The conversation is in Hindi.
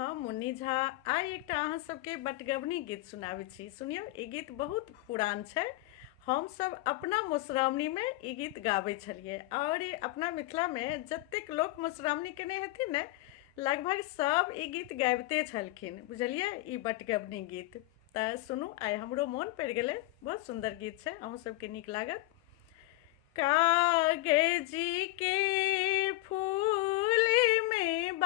हम मुन्नी झा आइ एकटा अहाँ सबके बटगबनी गीत सुनाबै छी। सुनियौ, ई गीत बहुत पुरान छै। हम सब अपना मधुश्रावणीमे ई गीत गाबै छलियै और अपना मिथिलामे जतेक लोक मधुश्रावणी केने हेथिन ने, लगभग सब ई गीत गाबिते छलखिन। बुझलियै, ई बटगबनी गीत तऽ सुनू, आइ हमरो मोन पड़ि गेलै। बहुत सुन्दर गीत छै, अहूँ सबके नीक लागत। कागजी के फूल में